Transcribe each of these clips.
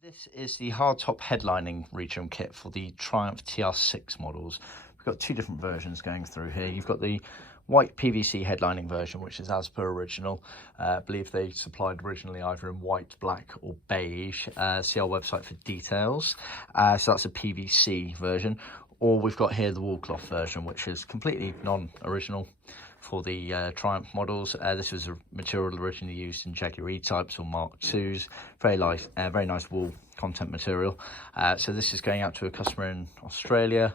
This is the hardtop headlining retrim kit for the Triumph TR6 models. We've got two different versions going through here. You've got the white PVC headlining version, which is as per original. I believe they supplied originally either in white, black or beige. See our website for details. So that's a PVC version. Or we've got here the Woolcloth version, which is completely non-original for the Triumph models. This was a material originally used in Jaguar E-types or Mark IIs. Very nice wool content material. So this is going out to a customer in Australia,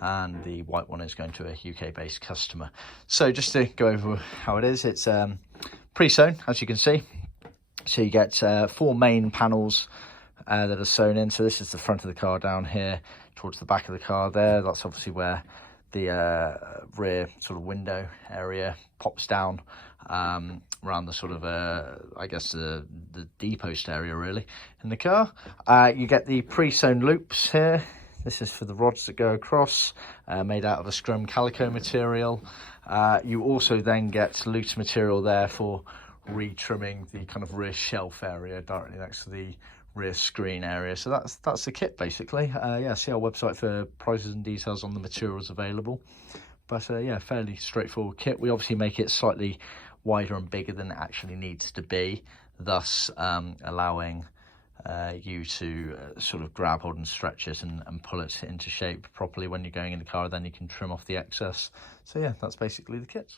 and the white one is going to a UK-based customer. So just to go over how it is, it's pre-sewn, as you can see. So you get four main panels that are sewn in. So this is the front of the car down here towards the back of the car there. That's obviously where the rear sort of window area pops down around the sort of I guess the D-post area really in the car. You get the pre-sewn loops here. This is for the rods that go across, made out of a scrum calico material. You also then get loose material there for re-trimming the kind of rear shelf area directly next to the rear screen area. So that's the kit basically. Yeah, see our website for prices and details on the materials available. But yeah, fairly straightforward kit. We obviously make it slightly wider and bigger than it actually needs to be, thus allowing you to sort of grab hold and stretch it and pull it into shape properly when you're going in the car. Then you can trim off the excess. So yeah, that's basically the kit.